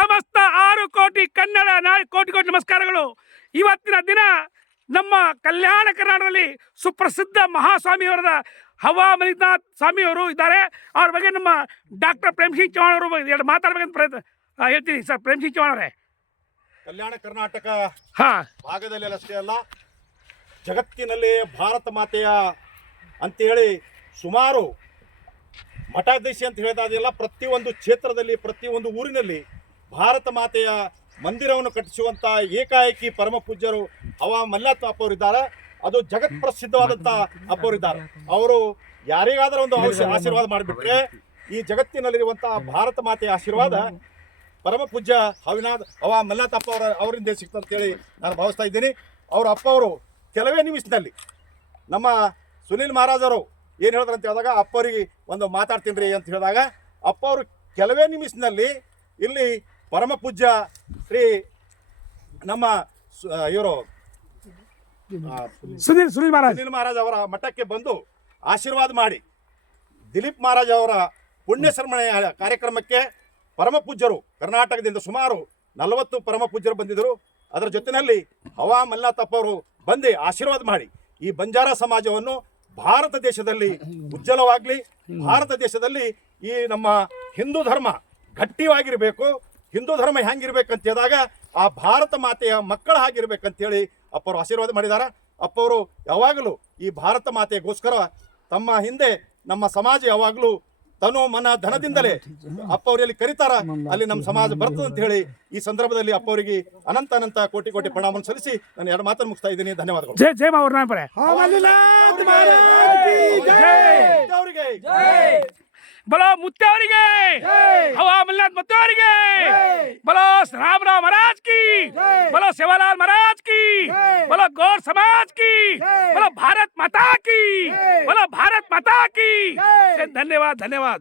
ಸಮಸ್ತ 6 ಕೋಟಿ ಕನ್ನಡ ಕೋಟಿ ನಮಸ್ಕಾರಗಳು. ಇವತ್ತಿನ ದಿನ ನಮ್ಮ ಕಲ್ಯಾಣ ಕರ್ನಾಟಕದಲ್ಲಿ ಸುಪ್ರಸಿದ್ಧ ಮಹಾಸ್ವಾಮಿಯವರಾದ ಹವಾ ಮಲ್ಲಿನಾಥ್ ಸ್ವಾಮಿಯವರು ಇದ್ದಾರೆ. ಅವ್ರ ಬಗ್ಗೆ ನಮ್ಮ ಡಾಕ್ಟರ್ ಪ್ರೇಮ್ ಸಿಂಗ್ ಚೌಹಾಣ್ ಅವರು ಎರಡು ಮಾತಾಡಬೇಕಂತ ಪ್ರಯತ್ನ ಹೇಳ್ತೀನಿ. ಸರ್, ಪ್ರೇಮ್ ಸಿಂಗ್ ಚೌಹಾಣ್ ಅವರೇ, ಕಲ್ಯಾಣ ಕರ್ನಾಟಕ ಭಾಗದಲ್ಲಿ ಅಷ್ಟೇ ಅಲ್ಲ, ಜಗತ್ತಿನಲ್ಲಿ ಭಾರತ ಮಾತೆಯ ಅಂತೇಳಿ ಸುಮಾರು ಮಠಾಧೀಶಿ ಅಂತ ಹೇಳಿದಾಗೆಲ್ಲ ಪ್ರತಿಯೊಂದು ಕ್ಷೇತ್ರದಲ್ಲಿ ಪ್ರತಿಯೊಂದು ಊರಿನಲ್ಲಿ ಭಾರತ ಮಾತೆಯ ಮಂದಿರವನ್ನು ಕಟ್ಟಿಸುವಂಥ ಏಕಾಏಕಿ ಪರಮ ಪೂಜ್ಯರು ಹವಾ ಮಲ್ಲಿನಾಥ್ ಅಪ್ಪವರಿದ್ದಾರೆ. ಅದು ಜಗತ್ ಪ್ರಸಿದ್ಧವಾದಂಥ ಅಪ್ಪವರಿದ್ದಾರೆ. ಅವರು ಯಾರಿಗಾದರೂ ಒಂದು ಆಶೀರ್ವಾದ ಮಾಡಿಬಿಟ್ರೆ ಈ ಜಗತ್ತಿನಲ್ಲಿರುವಂಥ ಭಾರತ ಮಾತೆಯ ಆಶೀರ್ವಾದ ಪರಮ ಪೂಜ್ಯ ಹವಾ ಮಲ್ಲಿನಾಥ್ ಅಪ್ಪ ಅವರಿಂದ ಸಿಕ್ತಂತೇಳಿ ನಾನು ಭಾವಿಸ್ತಾ ಇದ್ದೀನಿ. ಅವರ ಅಪ್ಪ ಅವರು ಕೆಲವೇ ನಿಮಿಷದಲ್ಲಿ ನಮ್ಮ ಸುನೀಲ್ ಮಹಾರಾಜರು ಏನು ಹೇಳಿದ್ರು ಅಂತ ಹೇಳಿದಾಗ ಅಪ್ಪವ್ರಿಗೆ ಒಂದು ಮಾತಾಡ್ತೀನಿ ರೀ ಅಂತ ಹೇಳಿದಾಗ ಅಪ್ಪ ಅವರು ಕೆಲವೇ ನಿಮಿಷದಲ್ಲಿ ಇಲ್ಲಿ ಪರಮ ಪೂಜ್ಯ ಶ್ರೀ ನಮ್ಮ ಇವರು ಸುನೀಲ್ ಮಹಾರಾಜ್ ಅವರ ಮಠಕ್ಕೆ ಬಂದು ಆಶೀರ್ವಾದ ಮಾಡಿ ದಿಲೀಪ್ ಮಹಾರಾಜ್ ಅವರ ಪುಣ್ಯ ಸ್ಮರಣೆಯ ಕಾರ್ಯಕ್ರಮಕ್ಕೆ ಪರಮ ಪೂಜ್ಯರು ಕರ್ನಾಟಕದಿಂದ ಸುಮಾರು 40 ಪರಮ ಪೂಜ್ಯರು ಬಂದಿದ್ದರು. ಅದರ ಜೊತೆಯಲ್ಲಿ ಹವಾ ಮಲ್ಲಿನಾಥ್ ಅವರು ಬಂದು ಆಶೀರ್ವಾದ ಮಾಡಿ ಈ ಬಂಜಾರ ಸಮಾಜವನ್ನು ಭಾರತ ದೇಶದಲ್ಲಿ ಉಜ್ವಲವಾಗಲಿ, ಭಾರತ ದೇಶದಲ್ಲಿ ಈ ನಮ್ಮ ಹಿಂದೂ ಧರ್ಮ ಗಟ್ಟಿಯಾಗಿರಬೇಕು. ಹಿಂದೂ ಧರ್ಮ ಹೆಂಗಿರ್ಬೇಕಂತ ಹೇಳಿದಾಗ ಆ ಭಾರತ ಮಾತೆಯ ಮಕ್ಕಳ ಹಾಗಿರ್ಬೇಕಂತೇಳಿ ಅಪ್ಪವರು ಆಶೀರ್ವಾದ ಮಾಡಿದ್ದಾರೆ. ಅಪ್ಪವರು ಯಾವಾಗಲೂ ಈ ಭಾರತ ಮಾತೆಗೋಸ್ಕರ ತಮ್ಮ ಹಿಂದೆ ನಮ್ಮ ಸಮಾಜ ಯಾವಾಗಲೂ ತನು ಮನ ಧನದಿಂದಲೇ ಅಪ್ಪವರಲ್ಲಿ ಕರೀತಾರ, ಅಲ್ಲಿ ನಮ್ಮ ಸಮಾಜ ಬರ್ತದೆ ಅಂತ ಹೇಳಿ ಈ ಸಂದರ್ಭದಲ್ಲಿ ಅಪ್ಪವರಿಗೆ ಅನಂತ ಕೋಟಿ ಪ್ರಣಾಮವನ್ನು ಸಲ್ಲಿಸಿ ನಾನು ಎರಡು ಮಾತನ್ನು ಮುಗಿಸ್ತಾ ಇದ್ದೀನಿ. ಧನ್ಯವಾದಗಳು. ಜೈ ಜೈ ಬಲೋ ಮುತ್ತೆ ಅವರಿಗೆ, ಹವಾ ಮಲ್ಲಿನಾಥ್ ಮುತ್ತೆ ಅವರಿಗೆ, ಬಲೋ ರಾಮ್ महाराज की, बलो सेवालाल महाराज की, बलो गौर समाज की, बलो भारत माता की, बलो भारत माता की. धन्यवाद.